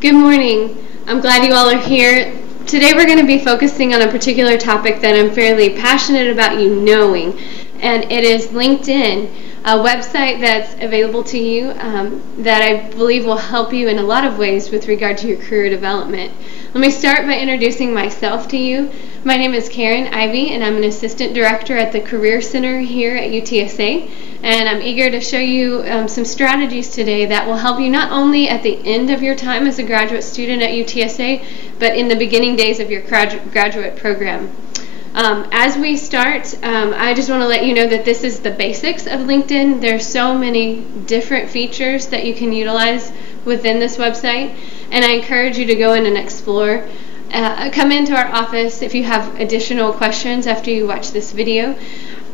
Good morning. I'm glad you all are here. Today we're going to be focusing on a particular topic that I'm fairly passionate about you knowing, and it is LinkedIn, a website that's available to you that I believe will help you in a lot of ways with regard to your career development. Let me start by introducing myself to you. My name is KarenIvy, and I'm an Assistant Director at the Career Center here at UTSA. And I'm eager to show you some strategies today that will help you not only at the end of your time as a graduate student at UTSA, but in the beginning days of your graduate program. As we start, I just want to let you know that this is the basics of LinkedIn. There's so many different features that you can utilize within this website, and I encourage you to go in and explore. Come into our office if you have additional questions after you watch this video.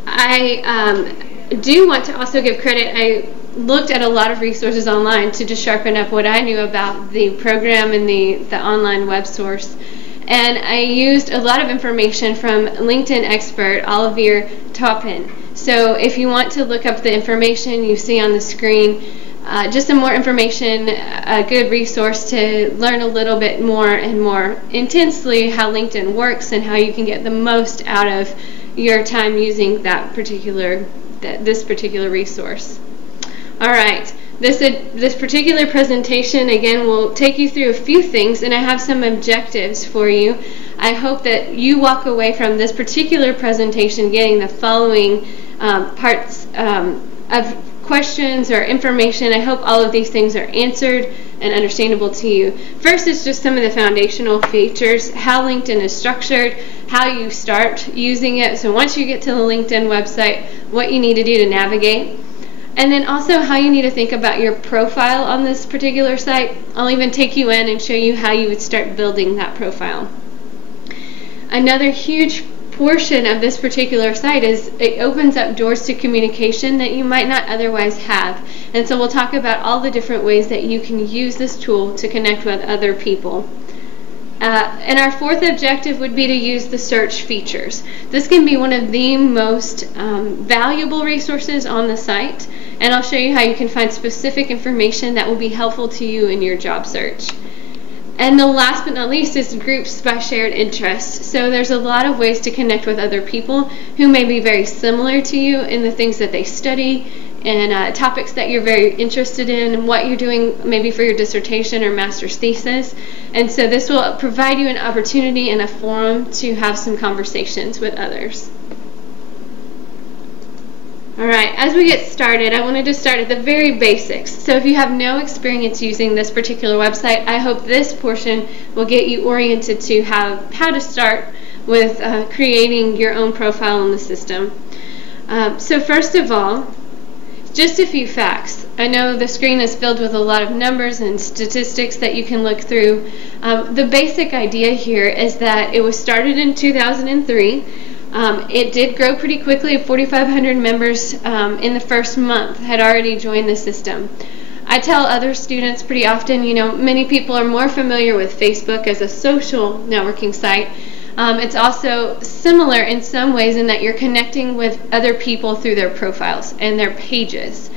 I do want to also give credit. I looked at a lot of resources online to just sharpen up what I knew about the program and the online web source. And I used a lot of information from LinkedIn expert Olivier Taupin. So if you want to look up the information you see on the screen, just some more information, a good resource to learn a little bit more and more intensely how LinkedIn works and how you can get the most out of your time using this particular resource. All right, this particular presentation again will take you through a few things, and I have some objectives for you. I hope that you walk away from this particular presentation getting the following parts of questions or information. I hope all of these things are answered and understandable to you. First is just some of the foundational features, how LinkedIn is structured, how you start using it. So once you get to the LinkedIn website, what you need to do to navigate. And then also how you need to think about your profile on this particular site. I'll even take you in and show you how you would start building that profile. Another huge portion of this particular site is it opens up doors to communication that you might not otherwise have. And so we'll talk about all the different ways that you can use this tool to connect with other people. And our fourth objective would be to use the search features. This can be one of the most valuable resources on the site, and I'll show you how you can find specific information that will be helpful to you in your job search. And the last but not least is groups by shared interests. So there's a lot of ways to connect with other people who may be very similar to you in the things that they study and topics that you're very interested in and what you're doing maybe for your dissertation or master's thesis. And so this will provide you an opportunity and a forum to have some conversations with others. Alright, as we get started, I wanted to start at the very basics. So if you have no experience using this particular website, I hope this portion will get you oriented to how to start with creating your own profile in the system. So first of all, just a few facts. I know the screen is filled with a lot of numbers and statistics that you can look through. The basic idea here is that it was started in 2003. It did grow pretty quickly. 4,500 members in the first month had already joined the system. I tell other students pretty often, many people are more familiar with Facebook as a social networking site. It's also similar in some ways in that you're connecting with other people through their profiles and their pages.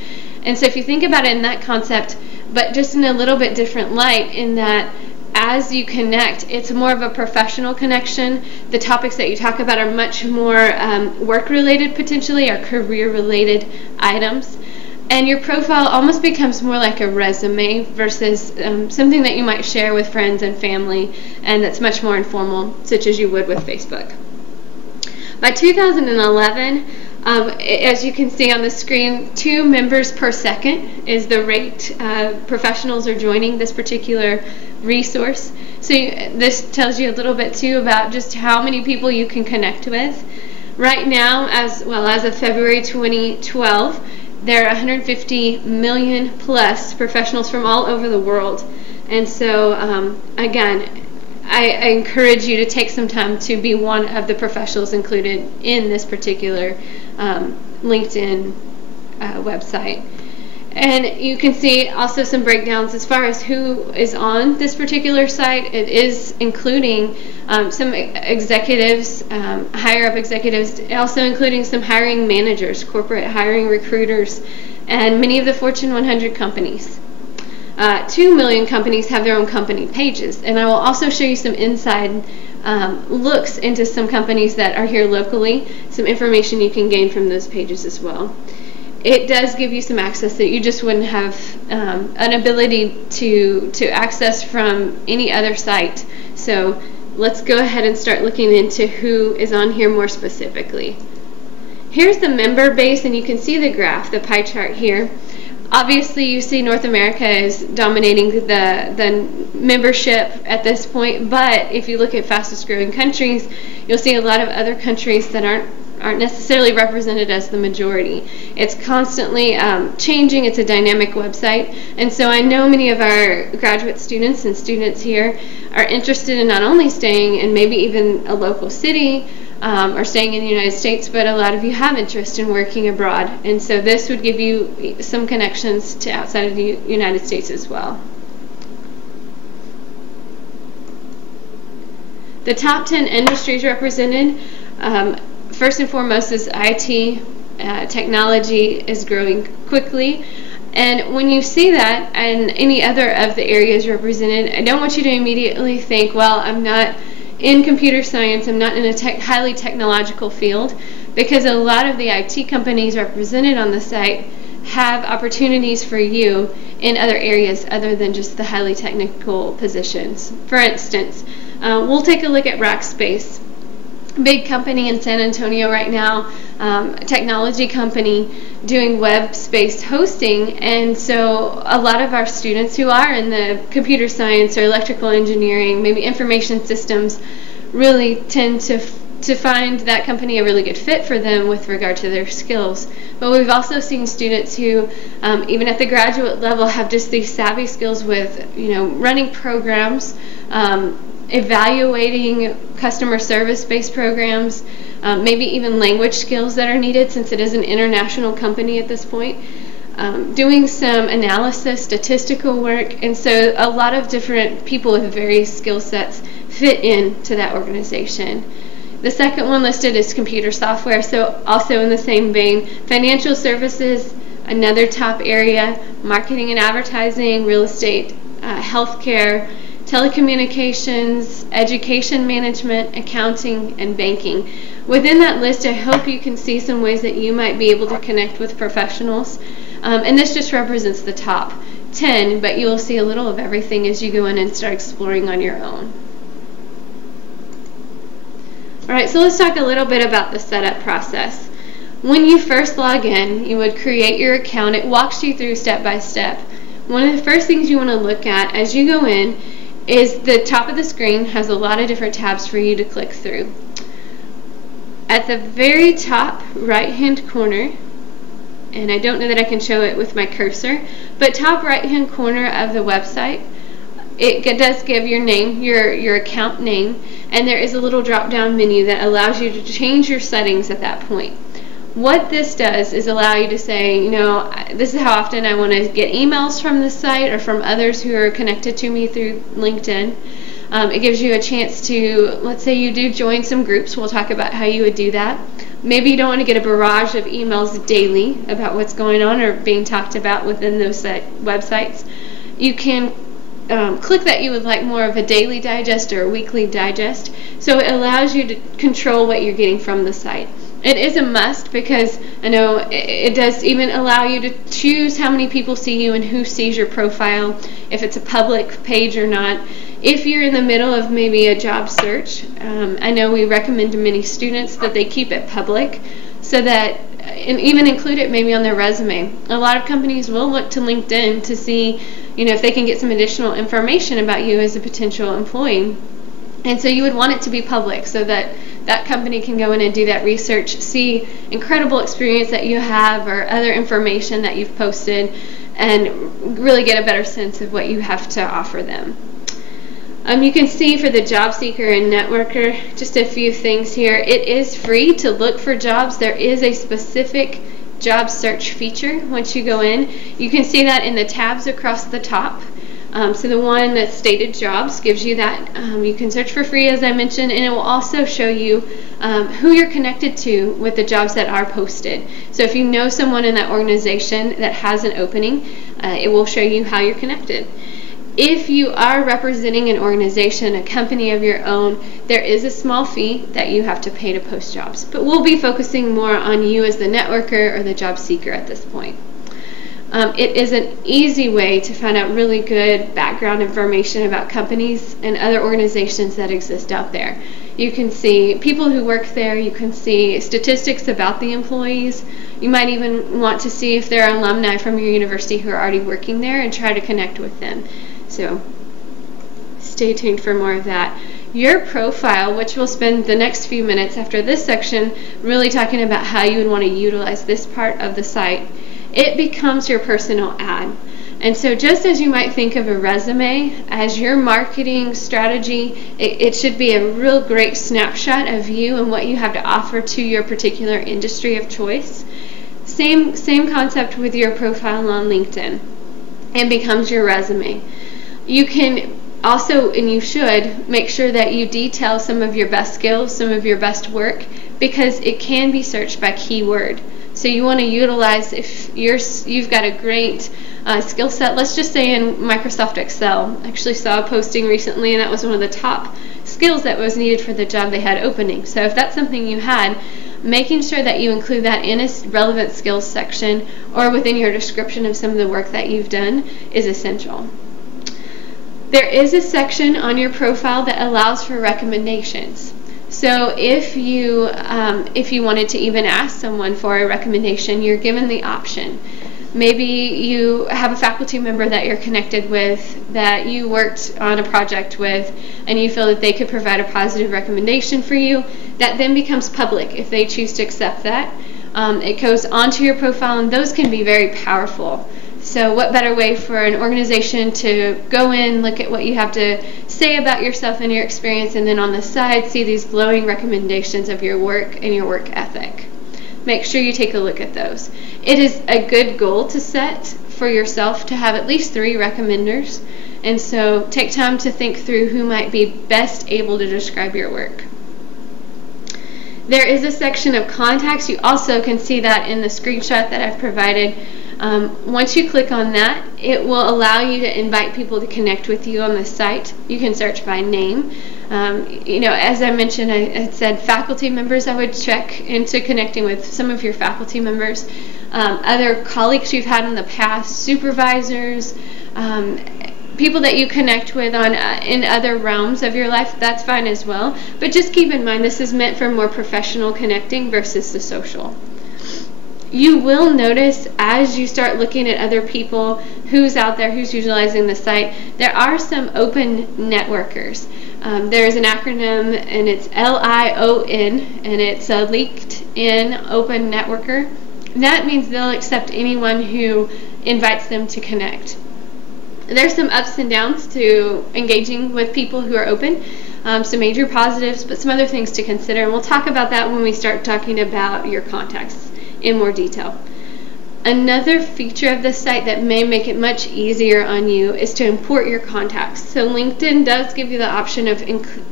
And so if you think about it in that concept, but just in a little bit different light, in that as you connect, it's more of a professional connection. The topics that you talk about are much more work-related potentially, or career-related items. And your profile almost becomes more like a resume versus something that you might share with friends and family, and that's much more informal, such as you would with Facebook. By 2011, as you can see on the screen, 2 members per second is the rate professionals are joining this particular resource. So this tells you a little bit too about just how many people you can connect with. Right now, as of February 2012, there are 150 million plus professionals from all over the world. And so again, I encourage you to take some time to be one of the professionals included in this particular LinkedIn website. And you can see also some breakdowns as far as who is on this particular site. It is including some executives, higher up executives, also including some hiring managers, corporate hiring recruiters, and many of the Fortune 100 companies. 2 million companies have their own company pages. And I will also show you some inside looks into some companies that are here locally, some information you can gain from those pages as well. It does give you some access that you just wouldn't have an ability to access from any other site. So let's go ahead and start looking into who is on here more specifically. Here's the member base, and you can see the graph, the pie chart here. Obviously, you see North America is dominating the membership at this point, but if you look at fastest growing countries, you'll see a lot of other countries that aren't necessarily represented as the majority. It's constantly changing. It's a dynamic website, and so I know many of our graduate students and students here are interested in not only staying in maybe even a local city or staying in the United States, but a lot of you have interest in working abroad, and so this would give you some connections to outside of the United States as well. The top 10 industries represented, first and foremost, is IT. Technology is growing quickly, and when you see that and any other of the areas represented, I don't want you to immediately think, well, I'm not in computer science, I'm not in a highly technological field, because a lot of the IT companies represented on the site have opportunities for you in other areas other than just the highly technical positions. For instance, we'll take a look at Rackspace. Big company in San Antonio right now, technology company doing web space hosting, and so a lot of our students who are in the computer science or electrical engineering, maybe information systems, really tend to find that company a really good fit for them with regard to their skills. But we've also seen students who, even at the graduate level, have just these savvy skills with, running programs, evaluating customer service-based programs, maybe even language skills that are needed since it is an international company at this point, doing some analysis, statistical work, and so a lot of different people with various skill sets fit into that organization. The second one listed is computer software, so also in the same vein. Financial services, another top area, marketing and advertising, real estate, healthcare, telecommunications, education management, accounting, and banking. Within that list, I hope you can see some ways that you might be able to connect with professionals. And this just represents the top 10, but you will see a little of everything as you go in and start exploring on your own. Alright, so let's talk a little bit about the setup process. When you first log in, you would create your account. It walks you through step by step. One of the first things you want to look at as you go in is the top of the screen has a lot of different tabs for you to click through. At the very top right hand corner, and I don't know that I can show it with my cursor, but top right hand corner of the website, it does give your name, your account name, and there is a little drop down menu that allows you to change your settings at that point. What this does is allow you to say, this is how often I want to get emails from this site or from others who are connected to me through LinkedIn. It gives you a chance to, let's say you do join some groups, we'll talk about how you would do that. Maybe you don't want to get a barrage of emails daily about what's going on or being talked about within those websites. You can click that you would like more of a daily digest or a weekly digest, so it allows you to control what you're getting from the site. It is a must because I know it does even allow you to choose how many people see you and who sees your profile, if it's a public page or not. If you're in the middle of maybe a job search, I know we recommend to many students that they keep it public so that, and even include it maybe on their resume. A lot of companies will look to LinkedIn to see, if they can get some additional information about you as a potential employee. And so you would want it to be public so that that company can go in and do that research, see incredible experience that you have or other information that you've posted, and really get a better sense of what you have to offer them. You can see for the job seeker and networker, just a few things here. It is free to look for jobs. There is a specific job search feature once you go in. You can see that in the tabs across the top. So the one that's stated jobs gives you that. You can search for free, as I mentioned, and it will also show you who you're connected to with the jobs that are posted. So if you know someone in that organization that has an opening, It will show you how you're connected. If you are representing an organization, a company of your own, there is a small fee that you have to pay to post jobs. But we'll be focusing more on you as the networker or the job seeker at this point. It is an easy way to find out really good background information about companies and other organizations that exist out there. You can see people who work there, you can see statistics about the employees. You might even want to see if there are alumni from your university who are already working there and try to connect with them. So stay tuned for more of that. Your profile, which we'll spend the next few minutes after this section really talking about how you would want to utilize this part of the site, it becomes your personal ad. And so just as you might think of a resume as your marketing strategy, it should be a real great snapshot of you and what you have to offer to your particular industry of choice. Same concept with your profile on LinkedIn. It becomes your resume. You can also, and you should, make sure that you detail some of your best skills, some of your best work, because it can be searched by keyword. So you want to utilize, if you've got a great skill set, let's just say in Microsoft Excel. I actually saw a posting recently, and that was one of the top skills that was needed for the job they had opening. So if that's something you had, making sure that you include that in a relevant skills section or within your description of some of the work that you've done is essential. There is a section on your profile that allows for recommendations. So if you wanted to even ask someone for a recommendation, you're given the option. Maybe you have a faculty member that you're connected with, that you worked on a project with, and you feel that they could provide a positive recommendation for you. That then becomes public if they choose to accept that. It goes onto your profile, and those can be very powerful. So what better way for an organization to go in, look at what you have to say about yourself and your experience, and then on the side see these glowing recommendations of your work and your work ethic. Make sure you take a look at those. It is a good goal to set for yourself to have at least 3 recommenders, and so take time to think through who might be best able to describe your work. There is a section of contacts. You also can see that in the screenshot that I've provided. Once you click on that, it will allow you to invite people to connect with you on the site. You can search by name. As I mentioned, I had said faculty members. I would check into connecting with some of your faculty members, other colleagues you've had in the past, supervisors, people that you connect with in other realms of your life. That's fine as well. But just keep in mind, this is meant for more professional connecting versus the social. You will notice as you start looking at other people, who's out there, who's utilizing the site, there are some open networkers. There's an acronym, and it's LION, and it's a LinkedIn Open Networker. That means they'll accept anyone who invites them to connect. There's some ups and downs to engaging with people who are open, some major positives, but some other things to consider, and we'll talk about that when we start talking about your contacts in more detail. Another feature of this site that may make it much easier on you is to import your contacts. So LinkedIn does give you the option of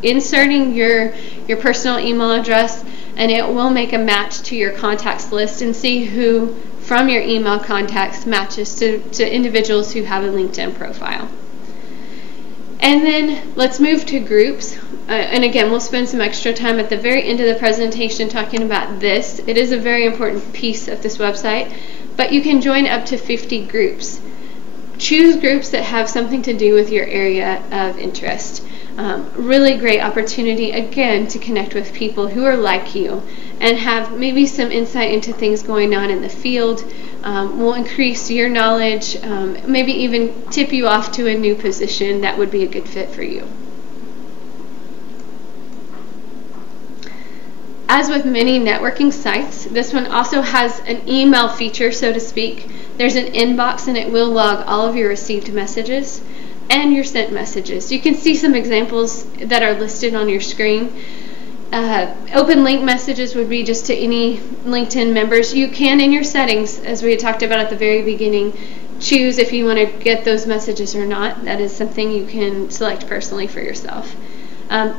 inserting your personal email address, and it will make a match to your contacts list and see who from your email contacts matches to individuals who have a LinkedIn profile. And then let's move to groups. And again, we'll spend some extra time at the very end of the presentation talking about this. It is a very important piece of this website, but you can join up to 50 groups. Choose groups that have something to do with your area of interest. Really great opportunity, again, to connect with people who are like you and have maybe some insight into things going on in the field. Will increase your knowledge, maybe even tip you off to a new position that would be a good fit for you. As with many networking sites, this one also has an email feature, so to speak. There's an inbox, and it will log all of your received messages and your sent messages. You can see some examples that are listed on your screen. Open link messages would be just to any LinkedIn members. You can, in your settings, as we had talked about at the very beginning, choose if you want to get those messages or not. That is something you can select personally for yourself.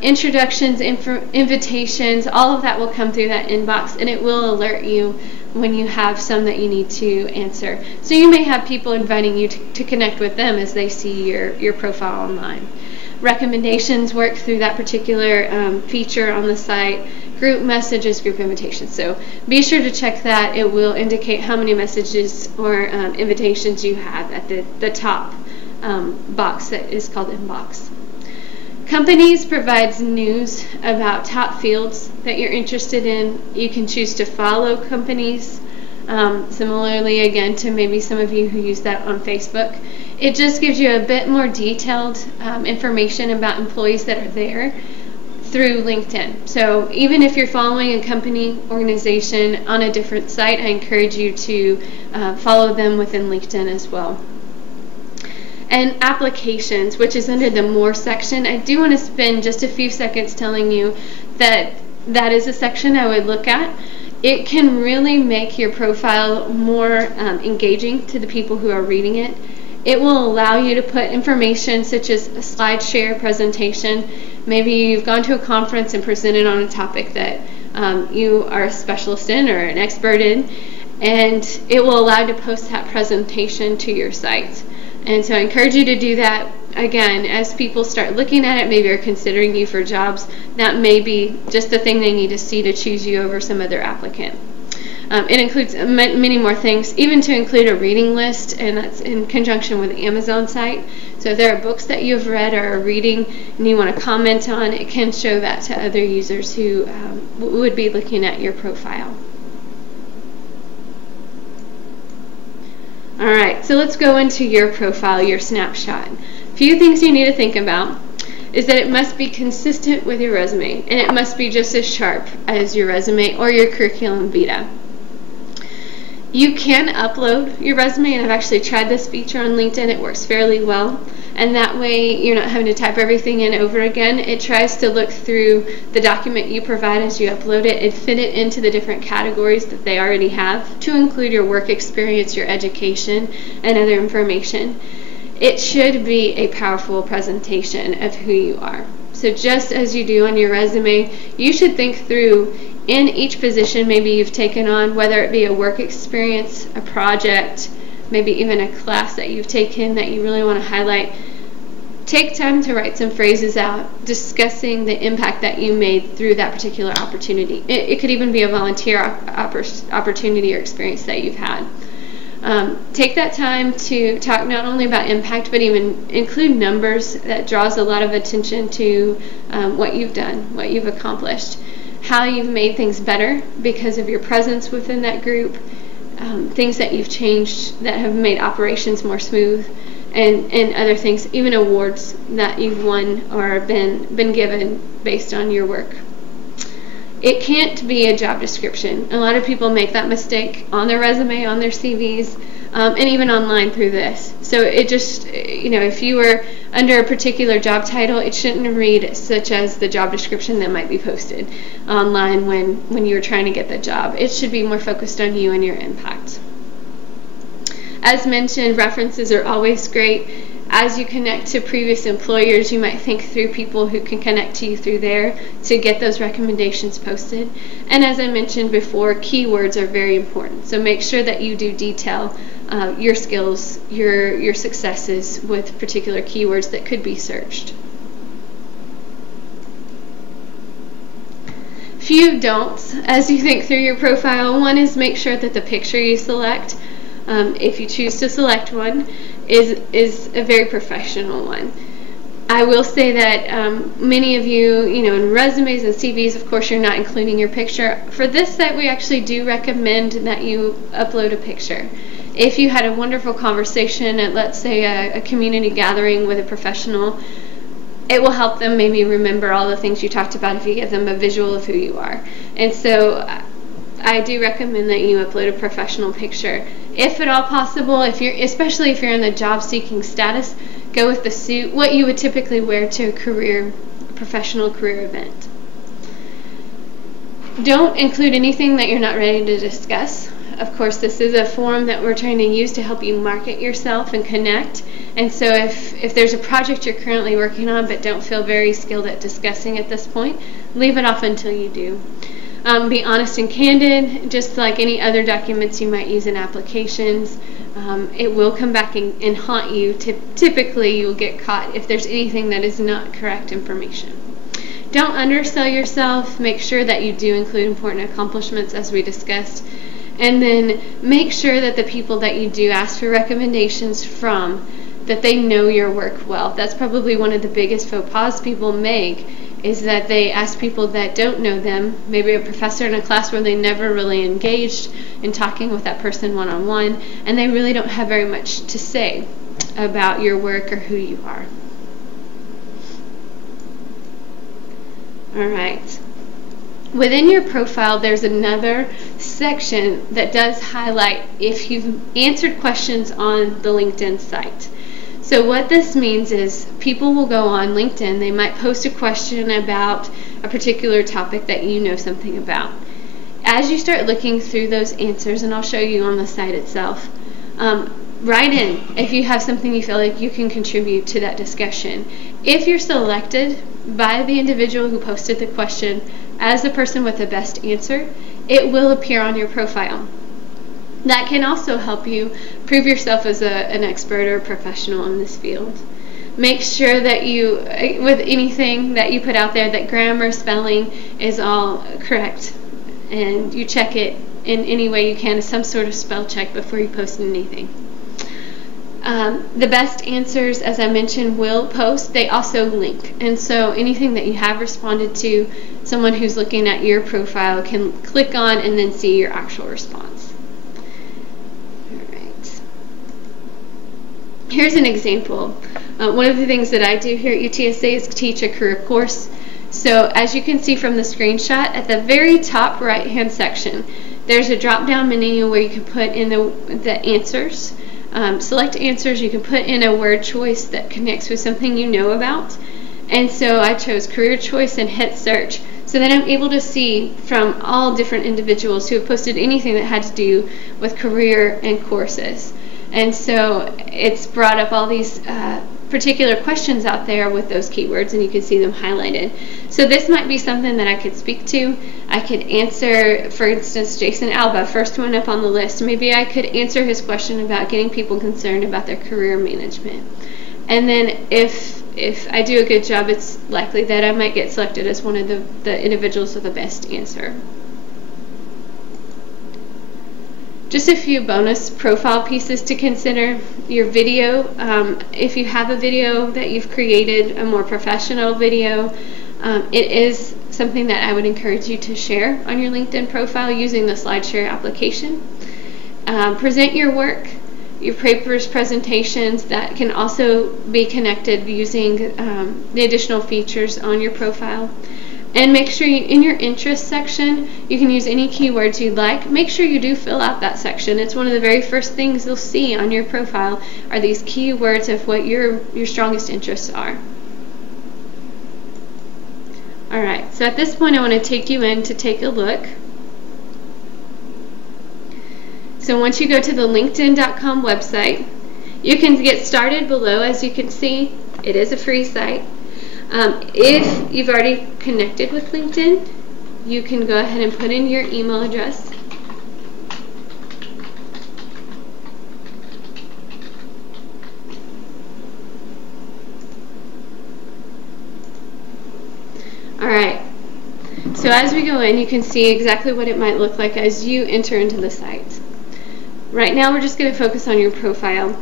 Introductions, invitations, all of that will come through that inbox, and it will alert you when you have some that you need to answer. So you may have people inviting you to connect with them as they see your profile online. Recommendations work through that particular feature on the site. Group messages, group invitations. So be sure to check that. It will indicate how many messages or invitations you have at the top box that is called inbox. Companies provides news about top fields that you're interested in. You can choose to follow companies. Similarly, again, to maybe some of you who use that on Facebook. It just gives you a bit more detailed information about employees that are there through LinkedIn. So even if you're following a company, organization on a different site, I encourage you to follow them within LinkedIn as well. And applications, which is under the More section, I do want to spend just a few seconds telling you that that is a section I would look at. It can really make your profile more engaging to the people who are reading it. It will allow you to put information such as a slide share presentation. Maybe you've gone to a conference and presented on a topic that you are a specialist in or an expert in, and it will allow you to post that presentation to your site. And so I encourage you to do that. Again, as people start looking at it, maybe are considering you for jobs, that may be just the thing they need to see to choose you over some other applicant. It includes many more things, even to include a reading list, and that's in conjunction with the Amazon site. So if there are books that you've read or are reading and you want to comment on, it can show that to other users who would be looking at your profile. Alright, so let's go into your profile, your snapshot. A few things you need to think about is that it must be consistent with your resume, and it must be just as sharp as your resume or your curriculum vitae. You can upload your resume, and I've actually tried this feature on LinkedIn. It works fairly well, and that way you're not having to type everything in over again. It tries to look through the document you provide as you upload it and fit it into the different categories that they already have to include your work experience, your education, and other information. It should be a powerful presentation of who you are. So just as you do on your resume, you should think through in each position maybe you've taken on, whether it be a work experience, a project, maybe even a class that you've taken that you really want to highlight. Take time to write some phrases out discussing the impact that you made through that particular opportunity. It could even be a volunteer opportunity or experience that you've had. Take that time to talk not only about impact, but even include numbers. That draws a lot of attention to what you've done, what you've accomplished, how you've made things better because of your presence within that group, things that you've changed that have made operations more smooth, and other things, even awards that you've won or been given based on your work. It can't be a job description. A lot of people make that mistake on their resume, on their CVs, and even online through this. So it just, if you were under a particular job title, it shouldn't read such as the job description that might be posted online when you're trying to get the job. It should be more focused on you and your impact. As mentioned, references are always great. As you connect to previous employers, you might think through people who can connect to you through there to get those recommendations posted. And as I mentioned before, keywords are very important. So make sure that you do detail your skills, your successes with particular keywords that could be searched. Few don'ts as you think through your profile. One is make sure that the picture you select, if you choose to select one, is a very professional one. I will say that many of you, in resumes and CVs, of course, you're not including your picture. For this site, we actually do recommend that you upload a picture. If you had a wonderful conversation at, let's say, a community gathering with a professional, it will help them maybe remember all the things you talked about if you give them a visual of who you are. And so I do recommend that you upload a professional picture. If at all possible, especially if you're in the job-seeking status, go with the suit, what you would typically wear to a professional career event. Don't include anything that you're not ready to discuss. Of course, this is a forum that we're trying to use to help you market yourself and connect. And so if there's a project you're currently working on but don't feel very skilled at discussing at this point, leave it off until you do. Be honest and candid, just like any other documents you might use in applications. It will come back and haunt you. Typically, you'll get caught if there's anything that is not correct information. Don't undersell yourself. Make sure that you do include important accomplishments, as we discussed. And then make sure that the people that you do ask for recommendations from, that they know your work well. That's probably one of the biggest faux pas people make, is that they ask people that don't know them, maybe a professor in a class where they never really engaged in talking with that person one-on-one, and they really don't have very much to say about your work or who you are. All right. Within your profile, there's another section that does highlight if you've answered questions on the LinkedIn site. So what this means is people will go on LinkedIn, they might post a question about a particular topic that you know something about. As you start looking through those answers, and I'll show you on the site itself, write in if you have something you feel like you can contribute to that discussion. If you're selected by the individual who posted the question as the person with the best answer, it will appear on your profile. That can also help you prove yourself as an expert or a professional in this field. Make sure that you, with anything that you put out there, that grammar, spelling is all correct, and you check it in any way you can, some sort of spell check before you post anything. The best answers, as I mentioned, will post. They also link, and so anything that you have responded to, someone who's looking at your profile can click on and then see your actual response. Alright. Here's an example. One of the things that I do here at UTSA is teach a career course. So as you can see from the screenshot, at the very top right hand section, there's a drop down menu where you can put in the answers. Select answers. You can put in a word choice that connects with something you know about. And so I chose career choice and hit search. So then I'm able to see from all different individuals who have posted anything that had to do with career and courses. And so it's brought up all these particular questions out there with those keywords, and you can see them highlighted. So this might be something that I could speak to. I could answer, for instance, Jason Alba, first one up on the list. Maybe I could answer his question about getting people concerned about their career management. And then if I do a good job, it's likely that I might get selected as one of the individuals with the best answer. Just a few bonus profile pieces to consider. Your video, if you have a video that you've created, a more professional video, it is something that I would encourage you to share on your LinkedIn profile using the SlideShare application. Present your work, your papers, presentations that can also be connected using the additional features on your profile. And make sure in your interest section, you can use any keywords you'd like. Make sure you do fill out that section. It's one of the very first things you'll see on your profile are these keywords of what your strongest interests are. Alright, so at this point I want to take you in to take a look. So once you go to the LinkedIn.com website, you can get started below. As you can see, it is a free site. If you've already connected with LinkedIn, you can go ahead and put in your email address. Alright, so as we go in, you can see exactly what it might look like as you enter into the site. Right now we're just going to focus on your profile.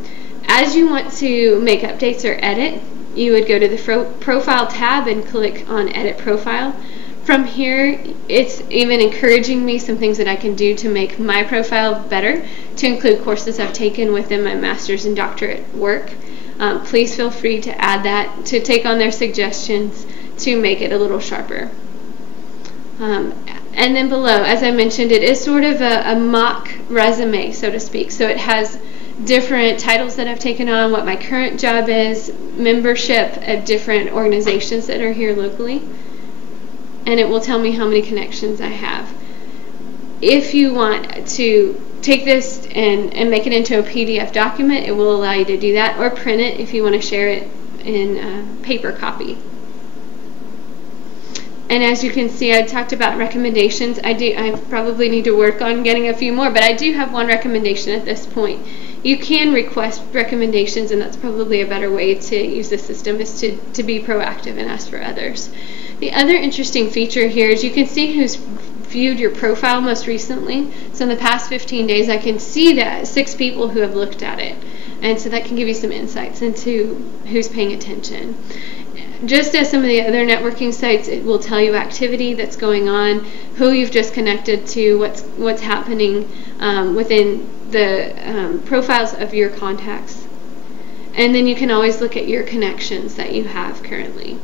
As you want to make updates or edit, you would go to the Profile tab and click on Edit Profile. From here, it's even encouraging me some things that I can do to make my profile better, to include courses I've taken within my master's and doctorate work. Please feel free to add that, to take on their suggestions to make it a little sharper. And then below, as I mentioned, it is sort of a mock resume, so to speak. So it has different titles that I've taken on, what my current job is, membership at different organizations that are here locally, and it will tell me how many connections I have. If you want to take this and make it into a PDF document, it will allow you to do that, or print it if you want to share it in paper copy. And as you can see, I talked about recommendations. I probably need to work on getting a few more, but I do have one recommendation at this point. You can request recommendations, and that's probably a better way to use the system, is to be proactive and ask for others. The other interesting feature here is you can see who's viewed your profile most recently. So in the past 15 days, I can see that 6 people who have looked at it. And so that can give you some insights into who's paying attention. Just as some of the other networking sites, it will tell you activity that's going on, who you've just connected to, what's happening within the profiles of your contacts. And then you can always look at your connections that you have currently.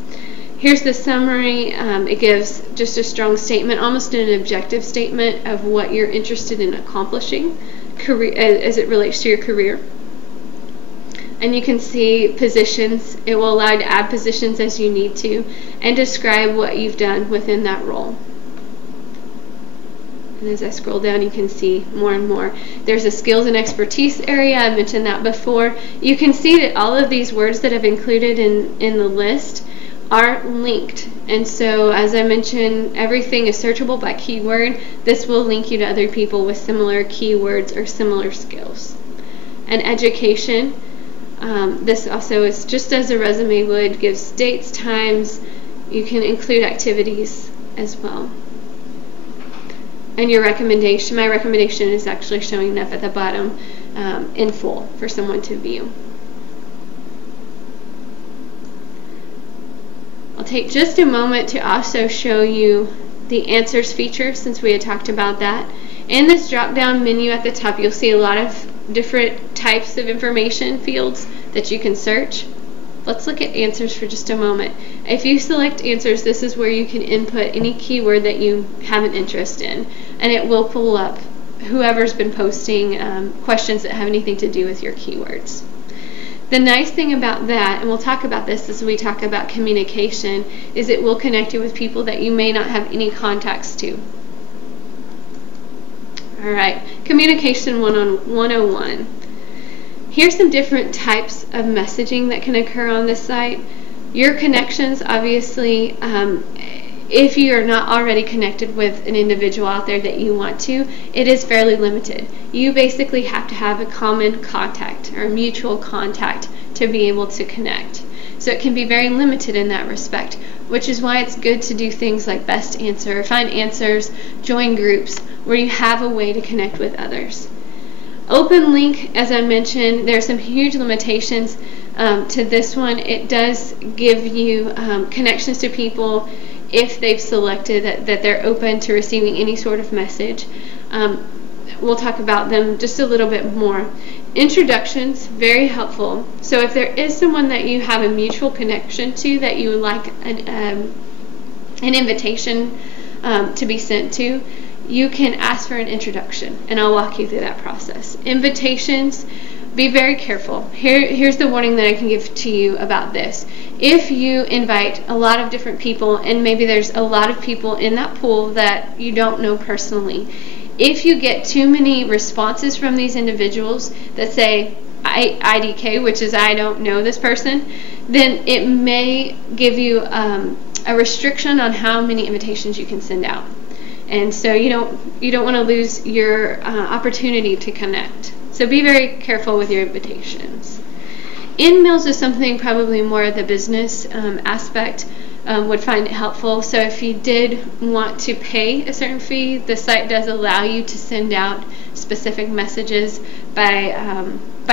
Here's the summary. It gives just a strong statement, almost an objective statement of what you're interested in accomplishing as it relates to your career. And you can see positions. It will allow you to add positions as you need to and describe what you've done within that role. And as I scroll down, you can see more and more. There's a skills and expertise area. I mentioned that before. You can see that all of these words that I've included in the list are linked. And so, as I mentioned, everything is searchable by keyword. This will link you to other people with similar keywords or similar skills. And education. This also is just as a resume would, gives dates, times. You can include activities as well. And your recommendation, my recommendation is actually showing up at the bottom in full for someone to view. I'll take just a moment to also show you the answers feature, since we had talked about that. In this drop-down menu at the top, you'll see a lot of different types of information fields that you can search. Let's look at answers for just a moment. If you select answers, this is where you can input any keyword that you have an interest in, and it will pull up whoever's been posting questions that have anything to do with your keywords. The nice thing about that, and we'll talk about this as we talk about communication, is it will connect you with people that you may not have any contacts to. Alright, Communication 101. Here's some different types of messaging that can occur on this site. Your connections, obviously, if you are not already connected with an individual out there that you want to, it is fairly limited. You basically have to have a common contact or mutual contact to be able to connect. So it can be very limited in that respect, which is why it's good to do things like Best Answer, Find Answers, join groups where you have a way to connect with others. Open link, as I mentioned, there's some huge limitations to this one. It does give you connections to people if they've selected that they're open to receiving any sort of message. We'll talk about them just a little bit more. Introductions, very helpful. So if there is someone that you have a mutual connection to that you would like an invitation to be sent to, you can ask for an introduction, and I'll walk you through that process. Invitations, be very careful. Here's the warning that I can give to you about this. If you invite a lot of different people, and maybe there's a lot of people in that pool that you don't know personally, if you get too many responses from these individuals that say IDK, which is I don't know this person, then it may give you a restriction on how many invitations you can send out. And so you don't want to lose your opportunity to connect. So be very careful with your invitations. In-mails is something probably more of the business aspect would find it helpful. So if you did want to pay a certain fee, the site does allow you to send out specific messages by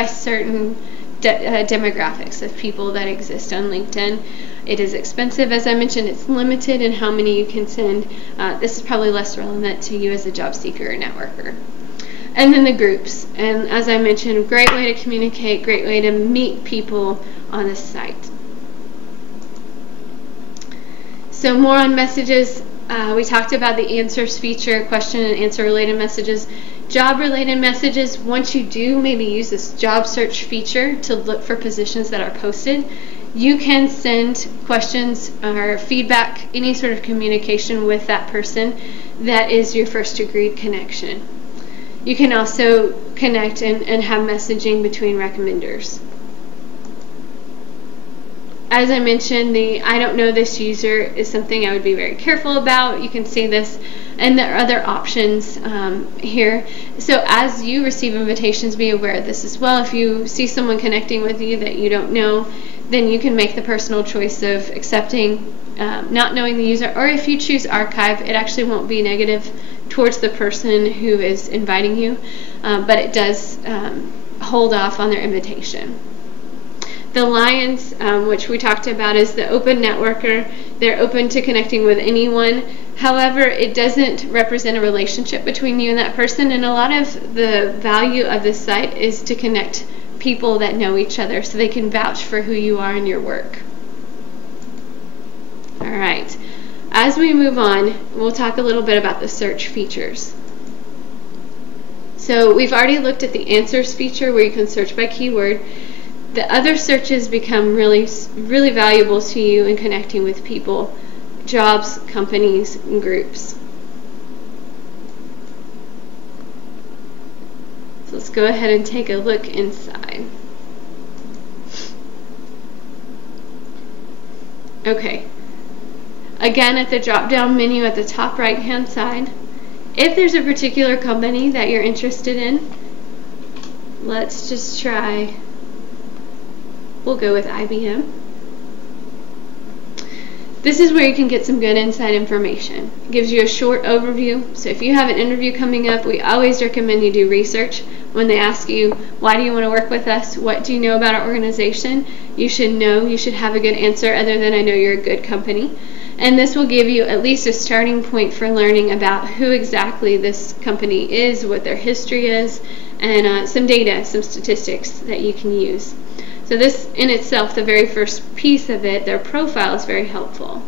certain demographics of people that exist on LinkedIn. It is expensive, as I mentioned. It's limited in how many you can send. This is probably less relevant to you as a job seeker or networker. And then the groups, and as I mentioned, great way to communicate, great way to meet people on this site. So more on messages. We talked about the answers feature, question and answer related messages. Job related messages, once you do maybe use this job search feature to look for positions that are posted, you can send questions or feedback, any sort of communication with that person that is your first degree connection. You can also connect and have messaging between recommenders. as I mentioned, the I don't know this user is something I would be very careful about. You can see this, and there are other options here. So as you receive invitations, be aware of this as well. If you see someone connecting with you that you don't know, then you can make the personal choice of accepting, not knowing the user, or if you choose archive, it actually won't be negative towards the person who is inviting you, but it does hold off on their invitation. The Lions, which we talked about, is the open networker. They're open to connecting with anyone. However, it doesn't represent a relationship between you and that person, and a lot of the value of this site is to connect people that know each other so they can vouch for who you are in your work. All right. As we move on, we'll talk a little bit about the search features. So we've already looked at the answers feature where you can search by keyword. The other searches become really valuable to you in connecting with people, jobs, companies, and groups. So let's go ahead and take a look inside. Okay. Again, at the drop-down menu at the top right-hand side, if there's a particular company that you're interested in, let's just try, we'll go with IBM. This is where you can get some good inside information. It gives you a short overview. So if you have an interview coming up, we always recommend you do research. When they ask you, why do you want to work with us? What do you know about our organization? You should know, you should have a good answer other than I know you're a good company. And this will give you at least a starting point for learning about who exactly this company is, what their history is, and some data, some statistics that you can use. So this in itself, the very first piece of it, their profile, is very helpful.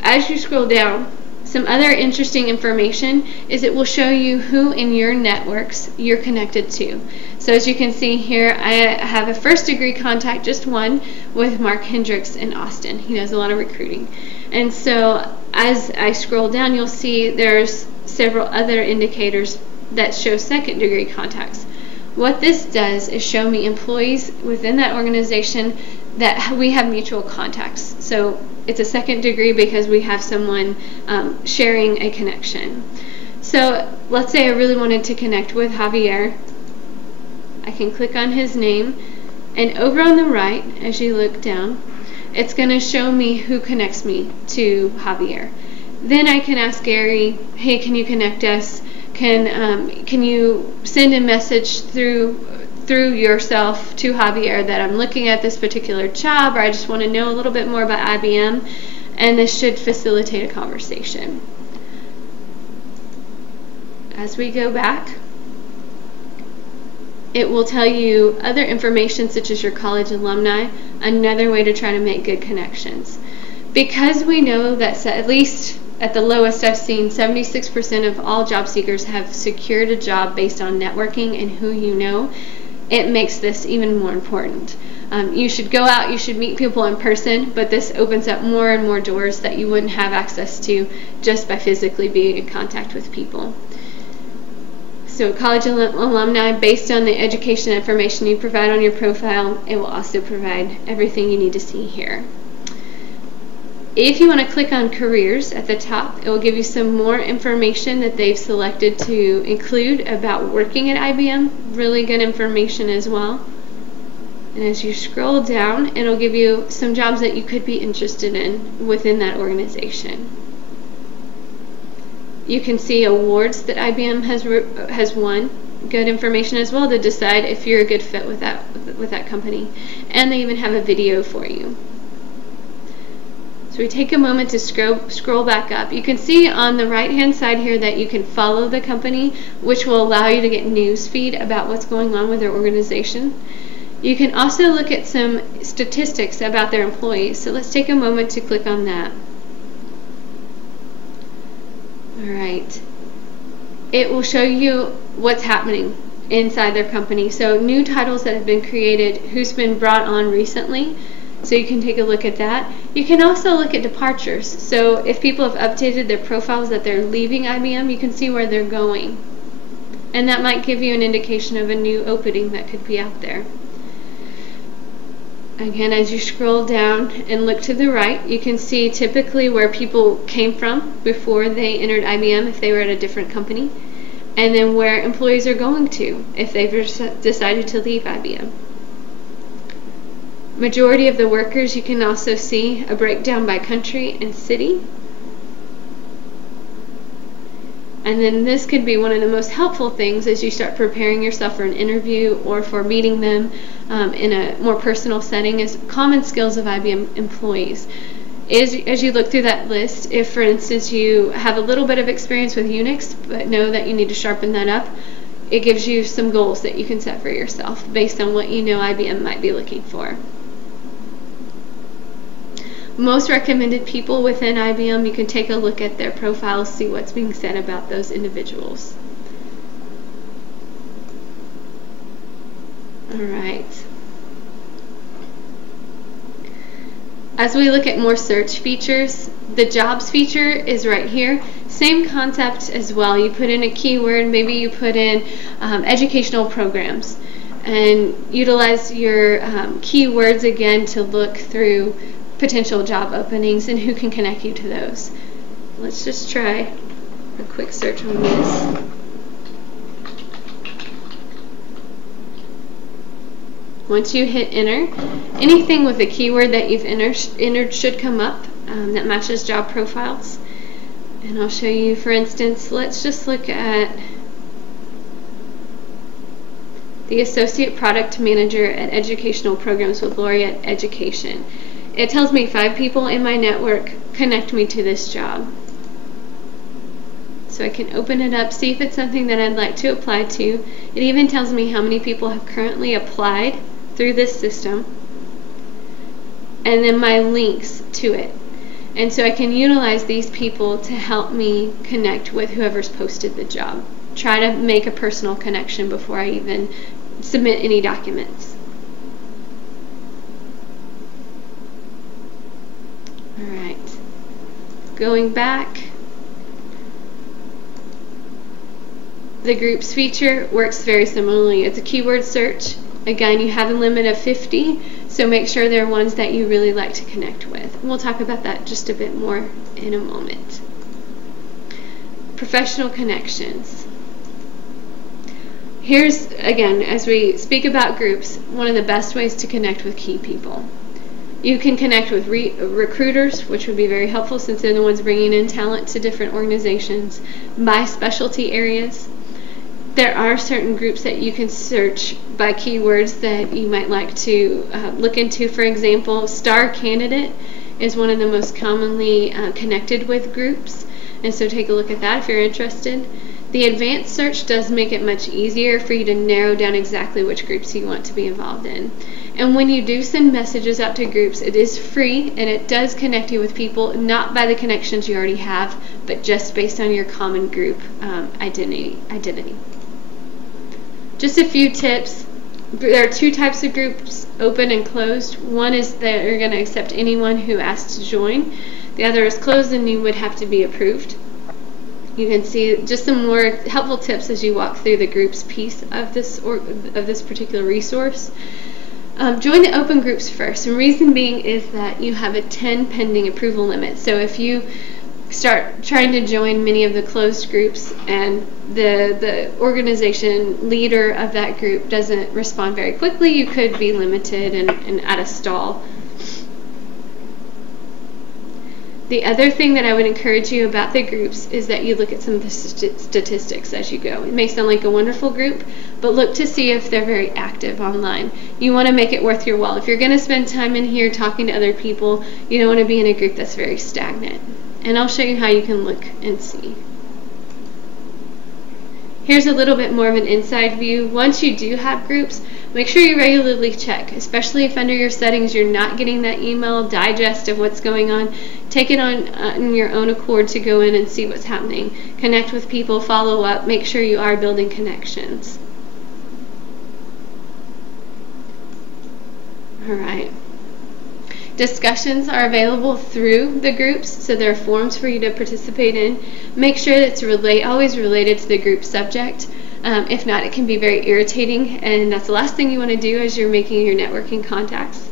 As you scroll down, some other interesting information is it will show you who in your networks you're connected to. So as you can see here, I have a first degree contact, just one, with Mark Hendricks in Austin. He does a lot of recruiting. And so as I scroll down, you'll see there's several other indicators that show second degree contacts. What this does is show me employees within that organization that we have mutual contacts. So it's a second degree because we have someone sharing a connection. So let's say I really wanted to connect with Javier. I can click on his name, and over on the right, as you look down, it's going to show me who connects me to Javier. Then I can ask Gary, hey, can you connect us? Can you send a message through yourself to Javier that I'm looking at this particular job, or I just want to know a little bit more about IBM, and this should facilitate a conversation. As we go back, it will tell you other information such as your college alumni, another way to try to make good connections. Because we know that at least at the lowest I've seen, 76% of all job seekers have secured a job based on networking and who you know, it makes this even more important. You should go out, you should meet people in person, but this opens up more and more doors that you wouldn't have access to just by physically being in contact with people. So college alumni, based on the education information you provide on your profile, it will also provide everything you need to see here. If you want to click on careers at the top, it will give you some more information that they've selected to include about working at IBM. Really good information as well. And as you scroll down, it'll give you some jobs that you could be interested in within that organization. You can see awards that IBM has won. Good information as well to decide if you're a good fit with that company. And they even have a video for you. So we take a moment to scroll back up. You can see on the right hand side here that you can follow the company, which will allow you to get news feed about what's going on with their organization. You can also look at some statistics about their employees. So let's take a moment to click on that. Alright. It will show you what's happening inside their company. So new titles that have been created, who's been brought on recently. So you can take a look at that. You can also look at departures. So if people have updated their profiles that they're leaving IBM, you can see where they're going. And that might give you an indication of a new opening that could be out there. Again, as you scroll down and look to the right, you can see typically where people came from before they entered IBM if they were at a different company, and then where employees are going to if they've decided to leave IBM. Majority of the workers, you can also see a breakdown by country and city. And then this could be one of the most helpful things as you start preparing yourself for an interview or for meeting them in a more personal setting, is common skills of IBM employees. As you look through that list, if for instance you have a little bit of experience with Unix but know that you need to sharpen that up, it gives you some goals that you can set for yourself based on what you know IBM might be looking for. Most recommended people within IBM, you can take a look at their profiles, see what's being said about those individuals. Alright. As we look at more search features, the jobs feature is right here. Same concept as well. You put in a keyword, maybe you put in educational programs, and utilize your keywords again to look through potential job openings and who can connect you to those. Let's just try a quick search on this. Once you hit enter, anything with a keyword that you've entered should come up that matches job profiles. And I'll show you, for instance, let's just look at the Associate Product Manager at Educational Programs with Laureate Education. It tells me 5 people in my network connect me to this job. So I can open it up, see if it's something that I'd like to apply to. It even tells me how many people have currently applied through this system, and then my links to it. And so I can utilize these people to help me connect with whoever's posted the job. Try to make a personal connection before I even submit any documents. Alright, going back, the groups feature works very similarly. It's a keyword search. Again, you have a limit of 50, so make sure they're ones that you really like to connect with. We'll talk about that just a bit more in a moment. Professional connections. Here's, again, as we speak about groups, one of the best ways to connect with key people. You can connect with recruiters, which would be very helpful since they're the ones bringing in talent to different organizations, by specialty areas. There are certain groups that you can search by keywords that you might like to look into. For example, Star Candidate is one of the most commonly connected with groups, and so take a look at that if you're interested. The advanced search does make it much easier for you to narrow down exactly which groups you want to be involved in. And when you do send messages out to groups, it is free and it does connect you with people, not by the connections you already have, but just based on your common group identity. Just a few tips. There are 2 types of groups, open and closed. One is that you're going to accept anyone who asks to join. The other is closed and you would have to be approved. You can see just some more helpful tips as you walk through the groups piece of this particular resource. Join the open groups first. The reason being is that you have a 10 pending approval limit. So if you start trying to join many of the closed groups and the organization leader of that group doesn't respond very quickly, you could be limited and at a stall. The other thing that I would encourage you about the groups is that you look at some of the statistics as you go. It may sound like a wonderful group, but look to see if they're very active online. You want to make it worth your while. If you're going to spend time in here talking to other people, you don't want to be in a group that's very stagnant. And I'll show you how you can look and see. Here's a little bit more of an inside view. Once you do have groups, make sure you regularly check, especially if under your settings you're not getting that email digest of what's going on. Take it on your own accord to go in and see what's happening. Connect with people, follow up, make sure you are building connections. Alright. Discussions are available through the groups, so there are forums for you to participate in. Make sure that it's always related to the group subject. If not, it can be very irritating, and that's the last thing you want to do as you're making your networking contacts.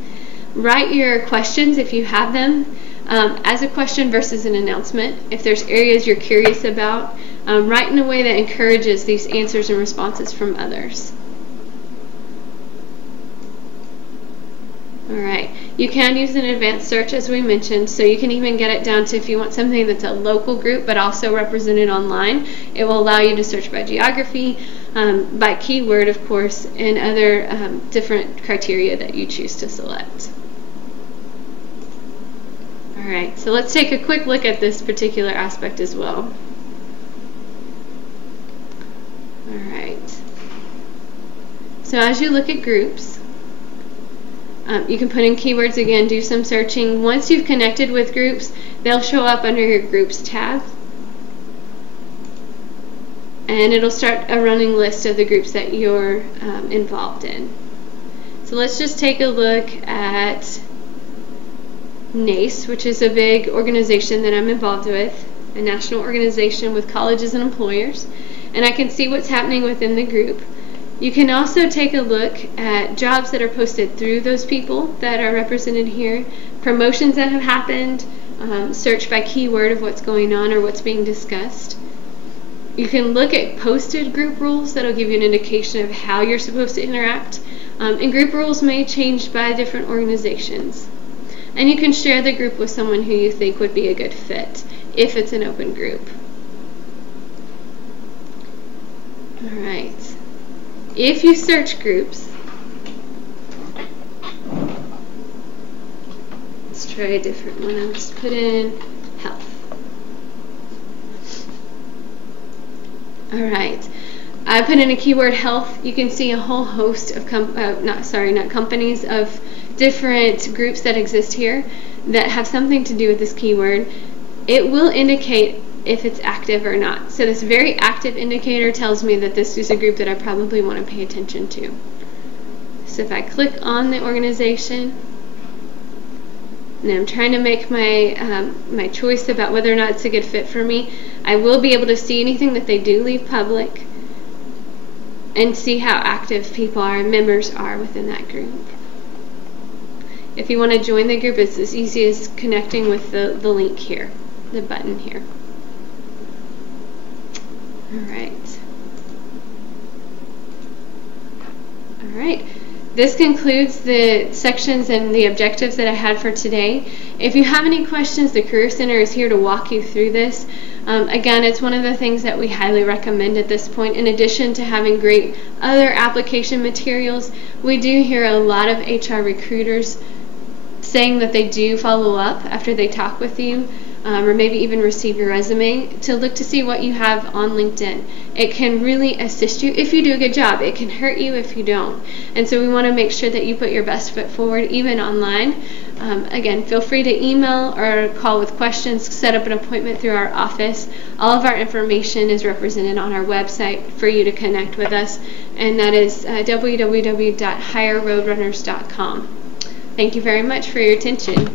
Write your questions, if you have them, as a question versus an announcement. If there's areas you're curious about, write in a way that encourages these answers and responses from others. Alright, you can use an advanced search, as we mentioned, so you can even get it down to if you want something that's a local group but also represented online. It will allow you to search by geography, by keyword, of course, and other different criteria that you choose to select. Alright, so let's take a quick look at this particular aspect as well. Alright, so as you look at groups, you can put in keywords again, do some searching. Once you've connected with groups, they'll show up under your Groups tab. And it'll start a running list of the groups that you're involved in. So let's just take a look at NACE, which is a big organization that I'm involved with, a national organization with colleges and employers. And I can see what's happening within the group. You can also take a look at jobs that are posted through those people that are represented here, promotions that have happened, search by keyword of what's going on or what's being discussed. You can look at posted group rules that'll give you an indication of how you're supposed to interact. And group rules may change by different organizations. And you can share the group with someone who you think would be a good fit if it's an open group. Alright. If you search groups, let's try a different one. I'll just put in health. Alright, I put in a keyword health. You can see a whole host of companies, of different groups that exist here that have something to do with this keyword. It will indicate if it's active or not. So this very active indicator tells me that this is a group that I probably want to pay attention to. So if I click on the organization, and I'm trying to make my my choice about whether or not it's a good fit for me, I will be able to see anything that they do leave public and see how active people are, members are within that group. If you want to join the group, it's as easy as connecting with the link here, the button here. Alright, this concludes the sections and the objectives that I had for today. If you have any questions, the Career Center is here to walk you through this. Again, it's one of the things that we highly recommend at this point. In addition to having great other application materials, we do hear a lot of HR recruiters saying that they do follow up after they talk with you. Or maybe even receive your resume to look to see what you have on LinkedIn. It can really assist you if you do a good job. It can hurt you if you don't. And so we want to make sure that you put your best foot forward, even online. Again, feel free to email or call with questions, set up an appointment through our office. All of our information is represented on our website for you to connect with us, and that is www.higherroadrunners.com. Thank you very much for your attention.